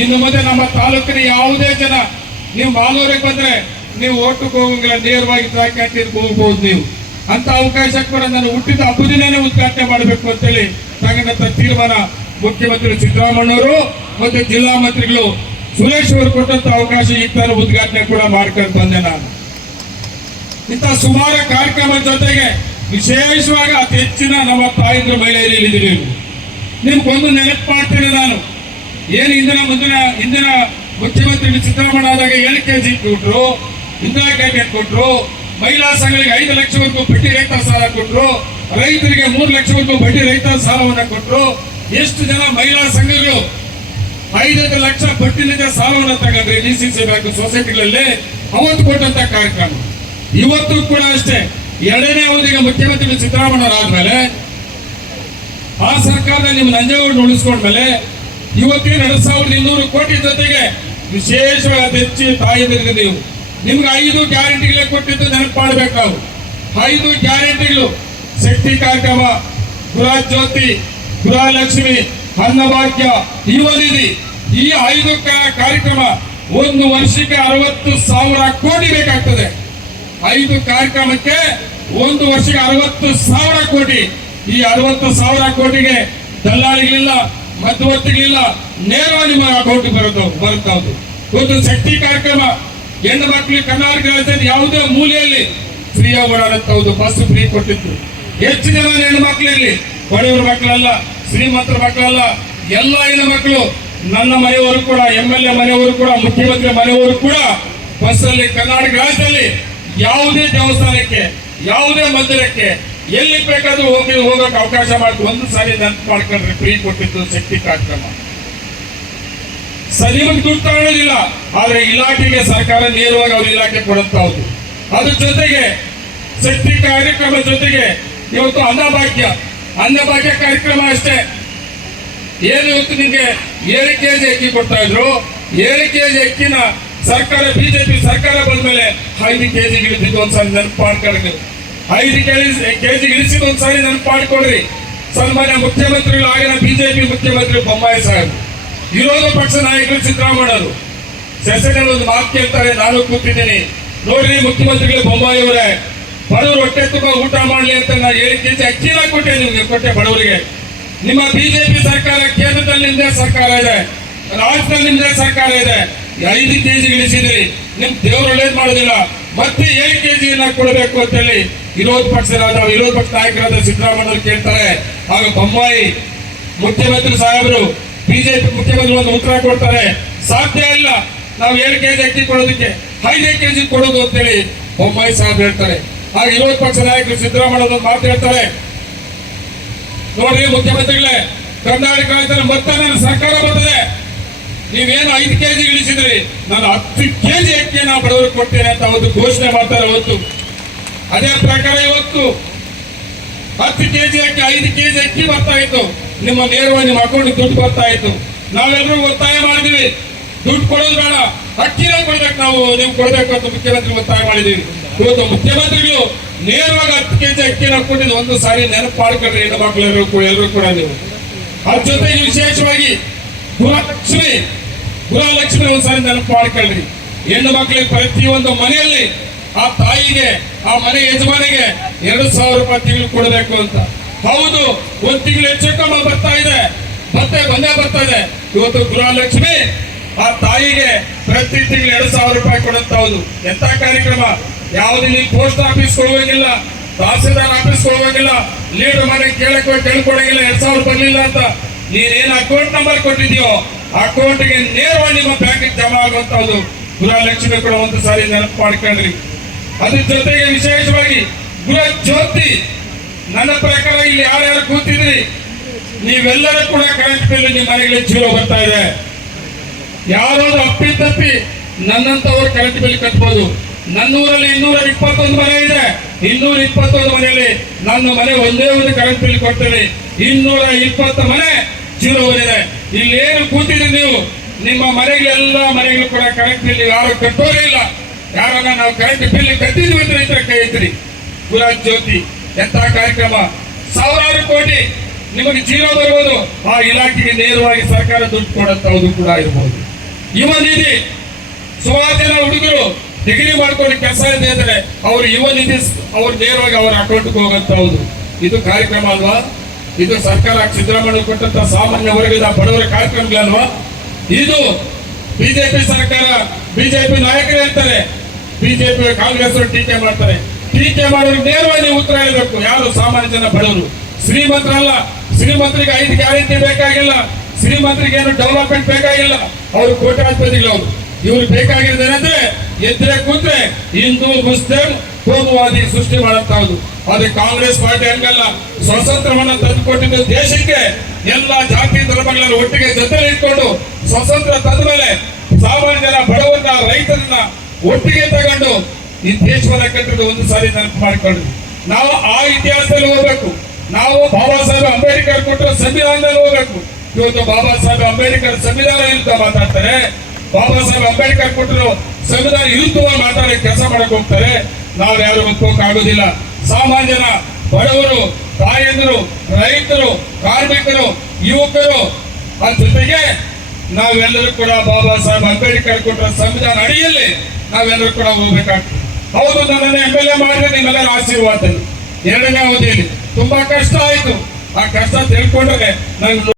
ಇನ್ನು ಮುಂದೆ ನಮ್ಮ ತಾಲೂಕಿನ ಯಾವುದೇ ಜನ ನೀವು ಮಾಲೂರಿಗೆ ಬಂದ್ರೆ ನೀವು ಓಟಕ್ಕೆ ಹೋಗಂಗಿಲ್ಲ ನೇರವಾಗಿ ಕ್ಯಾಂಟೀನ್ಗೆ ಹೋಗ್ಬೋದು ನೀವು. ಅಂತ ಅವಕಾಶ ಕೂಡ ನಾನು ಹುಟ್ಟಿದ ಹಬ್ಬ ದಿನನೇ ಉದ್ಘಾಟನೆ ಮಾಡಬೇಕು ಅಂತೇಳಿ ತಗೊಂಡಂತ ತೀರ್ಮಾನ ಮುಖ್ಯಮಂತ್ರಿ ಸಿದ್ದರಾಮಣ್ಣವರು ಮತ್ತು ಜಿಲ್ಲಾ ಮಂತ್ರಿಗಳು ಸುರೇಶ್ ಅವರು ಕೊಟ್ಟಂತ ಅವಕಾಶ ಈ ಉದ್ಘಾಟನೆ ಕೂಡ ಮಾಡ್ಕೊಂಡು ಬಂದೆ ನಾನು. ಇಂಥ ಸುಮಾರು ಕಾರ್ಯಕ್ರಮದ ಜೊತೆಗೆ ವಿಶೇಷವಾಗಿ ಅತಿ ಹೆಚ್ಚಿನ ನಮ್ಮ ತಾಯಂದ್ರ ಮಹಿಳೆಯರು ಇಲ್ಲಿದ್ದೀವಿ ನಿಮ್ಗೊಂದು ನೆನಪು ಮಾಡ್ತೇನೆ ನಾನು. ಏನು ಇಂದಿನ ಮುಂದಿನ, ಇಂದಿನ ಮುಖ್ಯಮಂತ್ರಿ ಸಿದ್ದರಾಮಯ್ಯ ಆದಾಗ ಏಳು ಕೆ ಜಿ ಕೊಟ್ರು, ಇಂದಿರಾ ಕ್ಯಾಂಟೀನ್ ಕೊಟ್ರು, ಮಹಿಳಾ ಸಂಘಗಳಿಗೆ ಐದು ಲಕ್ಷವರೆಗೂ ಬಡ್ಡಿ ರೈತ ಸಾಲ ಕೊಟ್ಟರು ರೈತರಿಗೆ ಮೂರು ಲಕ್ಷವರೆಗೂ ಬಡ್ಡಿ ರೈತ ಸಾಲವನ್ನ ಕೊಟ್ಟರು ಎಷ್ಟು ಜನ ಮಹಿಳಾ ಸಂಘಗಳು ಐದೈದು ಲಕ್ಷ ಬಡ್ಡಿನಿಂದ ಸಾಲವನ್ನು ತಗೊಂಡ್ರೆ ಡಿ ಸಿ ಸಿ ಬ್ಯಾಂಕ್ ಸೊಸೈಟಿಗಳಲ್ಲಿ ಅವತ್ತು ಕೊಟ್ಟಂತ ಕಾರ್ಯಕ್ರಮ. ಇವತ್ತು ಕೂಡ ಅಷ್ಟೇ. ಎರಡನೇ ಅವಧಿಗೆ ಮುಖ್ಯಮಂತ್ರಿ ಸಿದ್ದರಾಮಯ್ಯರಾದ್ಮೇಲೆ ಆ ಸರ್ಕಾರದಲ್ಲಿ ನಿಮ್ಮ ನಂಜೇಗೌಡ ಉಳಿಸ್ಕೊಂಡ್ಮೇಲೆ ಇವತ್ತಿನ ಎರಡು ಸಾವಿರದ ಇನ್ನೂರು ಕೋಟಿ ಜೊತೆಗೆ ವಿಶೇಷವಾಗಿ ಹೆಚ್ಚಿ ತಾಯಿಯಂದಿರಿಗೆ ನೀವು. ನಿಮ್ಗೆ ಐದು ಗ್ಯಾರಂಟಿಗಳೇ ಕೊಟ್ಟಿದ್ದು ನೆನಪು ಮಾಡಬೇಕು ಐದು ಗ್ಯಾರಂಟಿಗಳು. ಶಕ್ತಿ ಕಾರ್ಯಕ್ರಮ ಗೃಹ ಜ್ಯೋತಿ ಗೃಹಲಕ್ಷ್ಮಿ ಅನ್ನಭಾಗ್ಯ, ಯುವನಿಧಿ. ಈ ಐದು ಕಾರ್ಯಕ್ರಮ ಒಂದು ವರ್ಷಕ್ಕೆ ಅರವತ್ತು ಸಾವಿರ ಕೋಟಿ ಬೇಕಾಗ್ತದೆ. ಐದು ಕಾರ್ಯಕ್ರಮಕ್ಕೆ ಒಂದು ವರ್ಷಕ್ಕೆ ಅರವತ್ತು ಸಾವಿರ ಕೋಟಿ. ಈ ಅರವತ್ತು ಸಾವಿರ ಕೋಟಿಗೆ ದಲ್ಲಾಳಿಗಳಿಲ್ಲ ಮಧ್ಯವರ್ತಿಗಳಿಲ್ಲ ನೇರ ನಿಮ್ಮ ಅಕೌಂಟ್ ಬರೋದು ಬರುತ್ತಾ ಅದು ಒಂದು ಶಕ್ತಿ ಕಾರ್ಯಕ್ರಮ, ಹೆಣ್ಣು ಮಕ್ಕಳಿಗೆ ಕರ್ನಾಟಕ ರಾಜ್ಯದ ಯಾವುದೇ ಮೂಲೆಯಲ್ಲಿ ಫ್ರೀಯಾಗಿ ಓಡಾಡುತ್ತೌದು ಬಸ್ ಫ್ರೀ ಕೊಟ್ಟಿತ್ತು ಹೆಚ್ಚು ಜನ ಹೆಣ್ಣು ಮಕ್ಕಳಲ್ಲಿ, ಬಡವರ ಮಕ್ಕಳಲ್ಲ, ಶ್ರೀಮಂತರ ಮಕ್ಕಳಲ್ಲ, ಎಲ್ಲ ಹೆಣ್ಣು ಮಕ್ಕಳು, ನನ್ನ ಮನೆಯವರು ಕೂಡ ಎಂ ಎಲ್ ಎ ಮನೆಯವರು ಕೂಡ, ಮುಖ್ಯಮಂತ್ರಿ ಮನೆಯವರು ಕೂಡ ಬಸ್ಸಲ್ಲಿ ಕರ್ನಾಟಕ ರಾಜ್ಯದಲ್ಲಿ ಯಾವುದೇ ದೇವಸ್ಥಾನಕ್ಕೆ, ಯಾವುದೇ ಮಂದಿರಕ್ಕೆ ಎಲ್ಲಿ ಬೇಕಾದ್ರೂ ಹೋಗಿ ಹೋಗಕ್ಕೆ ಅವಕಾಶ ಮಾಡಿ. ಒಂದು ಸಾರಿ ನೆನಪು ಮಾಡ್ಕೊಂಡ್ರೆ ಫ್ರೀ ಕೊಟ್ಟಿದ್ದು ಶಕ್ತಿ ಕಾರ್ಯಕ್ರಮ. ಸರಿ ನಿಮಗೆ ದುಡ್ಡು ತಗೊಳ್ಳೋದಿಲ್ಲ ಆದ್ರೆ ಇಲಾಖೆಗೆ ಸರ್ಕಾರ ನೇರವಾಗಿ ಅವ್ರ ಇಲಾಖೆ ಕೊಡುತ್ತಾ ಹೌದು ಅದ್ರ ಜೊತೆಗೆ ಶಕ್ತಿ ಕಾರ್ಯಕ್ರಮ ಜೊತೆಗೆ ಇವತ್ತು ಅನ್ನಭಾಗ್ಯ. ಅನ್ನಭಾಗ್ಯ ಕಾರ್ಯಕ್ರಮ ಅಷ್ಟೇ. ಏನು ಇವತ್ತು ನಿಮಗೆ ಏಳು ಕೆಜಿ ಅಕ್ಕಿ ಕೊಡ್ತಾ ಇದ್ರು? ಏಳು ಕೆಜಿ ಅಕ್ಕಿನ ಸರ್ಕಾರ, ಬಿಜೆಪಿ ಸರ್ಕಾರ ಬಂದ ಮೇಲೆ ಐದು ಕೆಜಿ ಜಿಗಿಳಿದ್ದು ಒಂದ್ಸಲ ನೆನಪು ಮಾಡ್ಕೊಳ್ಳಿ ಐದು ಕೆಜಿ ಕೆಜಿ ಇಳಿಸಿದ ಒಂದ್ಸಾರಿ ನೆನಪು ಮಾಡ್ಕೊಳ್ರಿ ಸನ್ಮಾನ್ಯ ಮುಖ್ಯಮಂತ್ರಿಗಳು ಆಗಿನ ಬಿಜೆಪಿ ಮುಖ್ಯಮಂತ್ರಿ ಬೊಮ್ಮಾಯಿ ಸಾಹೇಬ್. ವಿರೋಧ ಪಕ್ಷ ನಾಯಕರು ಸಿದ್ದರಾಮಯ್ಯರು ಸೆಸೆನಲ್ಲಿ ಒಂದು ಮಾತು ಕೇಳ್ತಾರೆ ನಾನು ಕೂತಿದ್ದೀನಿ. ನೋಡ್ರಿ ಮುಖ್ಯಮಂತ್ರಿಗಳು ಬೊಮ್ಮಾಯಿ ಅವರೇ, ಬಡವರು ಹೊಟ್ಟೆ ತುಂಬ ಊಟ ಮಾಡಲಿ ಅಂತ ನಾನು ಏಳು ಕೆಜಿ ಅಕ್ಕಿನ ಕೊಟ್ಟೆ ನಿಮ್ಗೆ, ಕೊಟ್ಟೆ ಬಡವರಿಗೆ. ನಿಮ್ಮ ಬಿಜೆಪಿ ಸರ್ಕಾರ ಕೇಂದ್ರದಲ್ಲಿ ನಿಮ್ದೇ ಸರ್ಕಾರ ಇದೆ, ರಾಜ್ಯದಲ್ಲಿ ನಿಮ್ದೇ ಸರ್ಕಾರ ಇದೆ. ಐದು ಕೆಜಿ ಇಳಿಸಿದ್ರಿ. ನಿಮ್ ದೇವ್ರು ಒಳ್ಳೇದು ಮಾಡೋದಿಲ್ಲ. ಮತ್ತೆ ಏಳು ಕೆಜಿಯನ್ನ ಕೊಡಬೇಕು ಅಂತ ಹೇಳಿ ವಿರೋಧ ಪಕ್ಷರಾದ ವಿರೋಧ ಪಕ್ಷ ನಾಯಕರಾದ ಸಿದ್ದರಾಮಯ್ಯ ಕೇಳ್ತಾರೆ. ಆಗ ಬೊಮ್ಮಾಯಿ ಮುಖ್ಯಮಂತ್ರಿ ಸಾಹೇಬರು, ಬಿಜೆಪಿ ಮುಖ್ಯಮಂತ್ರಿ ಒಂದು ಉತ್ತರ ಕೊಡ್ತಾರೆ. ಸಾಧ್ಯ ಇಲ್ಲ. ನಾವು ಏಳು ಕೆಜಿ ಅಕ್ಕಿ ಕೊಡೋದಕ್ಕೆ, ಐದೇ ಕೆಜಿ ಕೊಡೋದು ಅಂತೇಳಿ ಬೊಮ್ಮಾಯಿ ಸಾಹೇಬ್ ಹೇಳ್ತಾರೆ. ಆಗ ವಿರೋಧ ಪಕ್ಷ ನಾಯಕರು ಸಿದ್ದರಾಮಯ್ಯ ಒಂದು ಮಾತು ಹೇಳ್ತಾರೆ. ನೋಡ್ರಿ ಮುಖ್ಯಮಂತ್ರಿಗಳೇ, ಕರ್ನಾಟಕ ಮತ್ತೆ ನನ್ನ ಸರ್ಕಾರ ನೀವೇನು ಐದು ಕೆಜಿ ಇಳಿಸಿದ್ರಿ? ನಾನು ಹತ್ತು ಕೆ ಜಿ ಅಕ್ಕಿ ನಾವು ಬಡವರಿಗೆ ಕೊಡ್ತೇನೆ ಅಂತ ಅವತ್ತು ಘೋಷಣೆ ಮಾಡ್ತಾರೆ ಅವತ್ತು. ಅದೇ ಪ್ರಕಾರ ಇವತ್ತು ಹತ್ತು ಕೆ ಜಿ ಅಕ್ಕಿ, ಐದು ಕೆ ಜಿ ಅಕ್ಕಿ ಬರ್ತಾ ಇತ್ತು. ನಿಮ್ಮ ನೇರವಾಗಿ ನಿಮ್ಮ ಅಕೌಂಟ್ ದುಡ್ಡು ಬರ್ತಾ ಇತ್ತು. ನಾವೆಲ್ಲರೂ ಒತ್ತಾಯ ಮಾಡಿದ್ವಿ ದುಡ್ಡು ಕೊಡೋದು ಬೇಡ. ಅಕ್ಕಿನ ಕೊಡ್ಬೇಕು ನಾವು, ನೀವು ಕೊಡ್ಬೇಕು ಅಂತ ಮುಖ್ಯಮಂತ್ರಿ ಒತ್ತಾಯ ಮಾಡಿದೀವಿ ಇವತ್ತು ಮುಖ್ಯಮಂತ್ರಿಗಳು ನೇರವಾಗಿ ಹತ್ತು ಕೆ ಜಿ ಅಕ್ಕಿನ ಕೊಟ್ಟಿದ್ದು. ಒಂದು ಸಾರಿ ನೆನಪು ಮಾಡ್ಕೊಂಡ್ರಿ ಹೆಣ್ಣು ಮಕ್ಕಳು ಎಲ್ಲರೂ ಕೂಡ ನೀವು. ಅದ್ರ ಜೊತೆಗೆ ವಿಶೇಷವಾಗಿ ಗೃಹಲಕ್ಷ್ಮಿ ಗೃಹಲಕ್ಷ್ಮಿ ಒಂದ್ಸಾರಿ ನೆನಪು ಮಾಡ್ಕೊಳ್ರಿ. ಹೆಣ್ಣು ಮಕ್ಕಳಿಗೆ ಪ್ರತಿಯೊಂದು ಮನೆಯಲ್ಲಿ ಆ ತಾಯಿಗೆ, ಆ ಮನೆ ಯಜಮಾನಿಗೆ ಎರಡು ಸಾವಿರ ರೂಪಾಯಿ ತಿಂಗಳು ಕೊಡಬೇಕು ಅಂತ. ಹೌದು, ಒಂದ್ ತಿಂಗಳು ಹೆಚ್ಚು ಕಮ್ಮ ಬರ್ತಾ ಇದೆ. ಮತ್ತೆ ಬಂದೇ ಬರ್ತಾ ಇದೆ. ಇವತ್ತು ಗೃಹಲಕ್ಷ್ಮಿ ಆ ತಾಯಿಗೆ ಪ್ರತಿ ತಿಂಗಳು ಎರಡು ಸಾವಿರ ರೂಪಾಯಿ ಕೊಡುತ್ತಾ, ಹೌದು. ಎಂತ ಕಾರ್ಯಕ್ರಮ? ಯಾವ್ದು ನೀವು ಪೋಸ್ಟ್ ಆಫೀಸ್ ಹೋಗಿಲ್ಲ ತಹಸೀಲ್ದಾರ್ ಆಫೀಸ್ ಹೋಗಿಲ್ಲ ಲೀಡರ್ ಮನೆ ಕೇಳಕ್ ಕೇಳ್ಕೊಡಂಗಿಲ್ಲ ಎರಡ್ ಸಾವಿರ ಬರ್ಲಿಲ್ಲ ಅಂತ. ನೀನೇನ್ ಅಕೌಂಟ್ ನಂಬರ್ ಕೊಟ್ಟಿದ್ಯೋ? ಅಕೌಂಟ್ಗೆ ನೇರವಾಗಿ ನಿಮ್ಮ ಬ್ಯಾಂಕಿಗೆ ಜಮಾ ಆಗುವಂತದ್ದು ಗೃಹಲಕ್ಷ್ಮಿ ಕೂಡ ಒಂದು ಸಾರಿ ನೆನಪು ಮಾಡ್ಕೊಂಡ್ರಿ. ಅದ್ರ ಜೊತೆಗೆ ವಿಶೇಷವಾಗಿ ಗೃಹ ಜ್ಯೋತಿ ನನ್ನ ಪ್ರಕಾರ ಇಲ್ಲಿ ಯಾರ್ಯಾರು ಕೂತಿದ್ರಿ, ನೀವೆಲ್ಲರೂ ಕೂಡ ಕರೆಂಟ್ ಬಿಲ್ ನಿಮ್ಮ ಮನೆಗೆ ಜೀವ ಬರ್ತಾ ಇದೆ. ಯಾರೋ ಅಪ್ಪಿ ತಪ್ಪಿ ನನ್ನಂತವ್ರು ಕರೆಂಟ್ ಬಿಲ್ ಕಟ್ಬೋದು. ನನ್ನೂರಲ್ಲಿ ಇನ್ನೂರ ಇಪ್ಪತ್ತೊಂದು ಮನೆ ಇದೆ. ಇನ್ನೂರ ಇಪ್ಪತ್ತೊಂದು ಮನೆಯಲ್ಲಿ ನನ್ನ ಮನೆ ಒಂದೇ ಒಂದು ಕರೆಂಟ್ ಬಿಲ್ ಕೊಡ್ತೇನೆ. ಇನ್ನೂರ ಇಪ್ಪತ್ತು ಮನೆ ಜೀರೋ ಬಂದಿದೆ ಇಲ್ಲಿ ಏನು ಕೂತಿದ್ರಿ ನೀವು? ನಿಮ್ಮ ಮನೆಗಳೆಲ್ಲ ಮನೆಗಳು ಕೂಡ ಕರೆಂಟ್ ಇಲ್ಲಿ ಯಾರು ಕಟ್ಟೋರೇ ಇಲ್ಲ. ಯಾರನ್ನ ನಾವು ಕರೆಂಟ್ ಬಿಲ್ ಕಟ್ಟಿದ್ವಿ ಅಂತ ರೈತರ ಕೈ ಐತ್ರಿ ಗೃಹ ಜ್ಯೋತಿ ಎಂತ ಕಾರ್ಯಕ್ರಮ? ಸಾವಿರಾರು ಕೋಟಿ ನಿಮಗೆ ಜೀವ ಬರ್ಬೋದು. ಆ ಇಲಾಖೆಗೆ ನೇರವಾಗಿ ಸರ್ಕಾರ ದುಡ್ಡು ಕೊಡಂತವ್ರು ಕೂಡ ಇರಬಹುದು ಯುವ ನಿಧಿ ಸುಮಾರು ಜನ ಹುಡುಗರು ಡಿಗ್ರಿ ಮಾಡ್ಕೊಂಡು ಕೆಲಸ ಇದೆ ಅಂದ್ರೆ ಅವರು ಯುವ ನಿಧಿ ಅವ್ರು ನೇರವಾಗಿ ಅವರ ಅಕೌಂಟ್ಗೆ ಹೌದು. ಇದು ಕಾರ್ಯಕ್ರಮ ಅಲ್ವಾ? ಇದು ಸರ್ಕಾರ ಸಿದ್ದರಾಮಯ್ಯ ಕೊಟ್ಟಂತ ಸಾಮಾನ್ಯ ವರ್ಗದ ಬಡವರ ಕಾರ್ಯಕ್ರಮಗಳಲ್ವಾ ಇದು ಬಿಜೆಪಿ ಸರ್ಕಾರ, ಬಿಜೆಪಿ ನಾಯಕರೇ ಹೇಳ್ತಾರೆ ಬಿಜೆಪಿ ಕಾಂಗ್ರೆಸ್ ಟೀಕೆ ಮಾಡ್ತಾರೆ. ಟೀಕೆ ಮಾಡೋರು ನೇರವಾಗಿ ಉತ್ತರ ಹೇಳಬೇಕು. ಯಾರು ಸಾಮಾನ್ಯ ಜನ ಬಡವರು? ಶ್ರೀಮಂತರಲ್ಲ. ಶ್ರೀಮಂತರಿಗೆ ಐದು ಗ್ಯಾರಂಟಿ ಬೇಕಾಗಿಲ್ಲ. ಶ್ರೀಮಂತರಿಗೆ ಏನು ಡೆವಲಪ್ಮೆಂಟ್ ಬೇಕಾಗಿಲ್ಲ. ಅವರು ಕೋಟ್ಯಾಧಿಪತಿಗಳು ಅವರು ಇವ್ರು ಬೇಕಾಗಿರೋದೇನಂದ್ರೆ ಎದ್ರೆ ಕೂತ್ರೆ ಹಿಂದೂ, ಮುಸ್ಲಿಂ ಕೋಮುವಾದಿ ಸೃಷ್ಟಿ ಮಾಡಂತಹದ್ದು ಅದೇ ಕಾಂಗ್ರೆಸ್ ಪಾರ್ಟಿ ಹಂಗಲ್ಲ. ಸ್ವಾತಂತ್ರ್ಯವನ್ನ ತಂದುಕೊಟ್ಟಿದ್ದ ದೇಶಕ್ಕೆ ಎಲ್ಲ ಜಾತಿ ಧರ್ಮಗಳನ್ನು ಒಟ್ಟಿಗೆ ಜೊತೆಲಿ ಇಟ್ಕೊಂಡು ಸ್ವಾತಂತ್ರ್ಯ ತಂದ ಮೇಲೆ ಸಾಮಾನ್ಯರ ಬಡವನ್ನ, ರೈತರನ್ನ ಒಟ್ಟಿಗೆ ತಗೊಂಡು ಈ ದೇಶವನ್ನ ಕಟ್ಟಿದ್ದು ಒಂದು ಸಾರಿ ನೆನಪು ಮಾಡಿಕೊಂಡ್ವಿ ನಾವು ಆ ಇತಿಹಾಸದಲ್ಲಿ ಹೋಗ್ಬೇಕು. ನಾವು ಬಾಬಾ ಸಾಹೇಬ್ ಅಂಬೇಡ್ಕರ್ ಕೊಟ್ಟರು ಸಂವಿಧಾನದಲ್ಲಿ ಹೋಗ್ಬೇಕು. ಇವತ್ತು ಬಾಬಾ ಸಾಹೇಬ್ ಅಂಬೇಡ್ಕರ್ ಸಂವಿಧಾನ ವಿರುದ್ಧ ಮಾತಾಡ್ತಾರೆ? ಬಾಬಾ ಸಾಹೇಬ್ ಅಂಬೇಡ್ಕರ್ ಕೊಟ್ಟರು ಸಂವಿಧಾನ ವಿರುದ್ಧವಾಗಿ ಮಾತಾಡಿ ಕೆಲಸ ಮಾಡಕ್ ಹೋಗ್ತಾರೆ. ನಾವು ಯಾರು ಒಪ್ಕೋಕ್ಕಾಗೋದಿಲ್ಲ ಸಾಮಾನ್ಯ ಜನ ಬಡವರು, ತಾಯಂದರು, ರೈತರು, ಕಾರ್ಮಿಕರು, ಯುವಕರು, ಅದ್ರ ಜೊತೆಗೆ ನಾವೆಲ್ಲರೂ ಕೂಡ ಬಾಬಾ ಸಾಹೇಬ್ ಅಂಬೇಡ್ಕರ್ ಕೊಟ್ಟ ಸಂವಿಧಾನ ಅಡಿಯಲ್ಲಿ ನಾವೆಲ್ಲರೂ ಕೂಡ ಹೋಗ್ಬೇಕಾಗ್ತದೆ. ಹೌದು, ನನ್ನನ್ನು ಎಂ ಎಲ್ ಎ ಮಾಡಿದ್ರೆ ನಿಮ್ಮೆಲ್ಲರ ಆಶೀರ್ವಾದ. ಎರಡನೇ ಅವಧಿಯಲ್ಲಿ ತುಂಬಾ ಕಷ್ಟ ಆಯ್ತು. ಆ ಕಷ್ಟ ತಿಳ್ಕೊಂಡ್ರೆ ನಂಗೆ